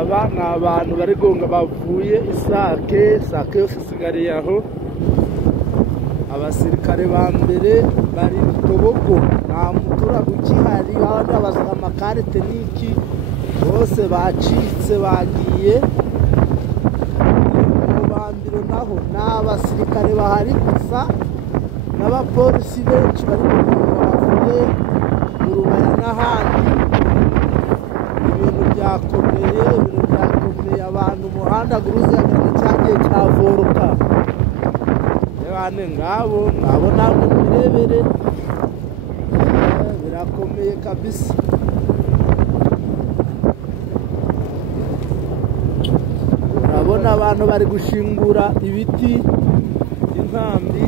aba ni abantu bari gonga bavuye isake yose isigariye aho. Abasirikare ba mbere bari Tobogo, nta muturage ukihari, abandi bazana amakarite n'iki bose bacitse bagiye. Mu Bambiro naho ni abasirikare bahari gusa n'abapolisi benshi bari kugonga bavuye mu Rubaya n'ahandi. Ibintu byakomeye abantu umuhanda guruzagana cyagiye cyavoroka. Bane ngabo namwe murebere, birakomeye kabisa. Urabona abantu bari gushingura ibiti by'inkambi.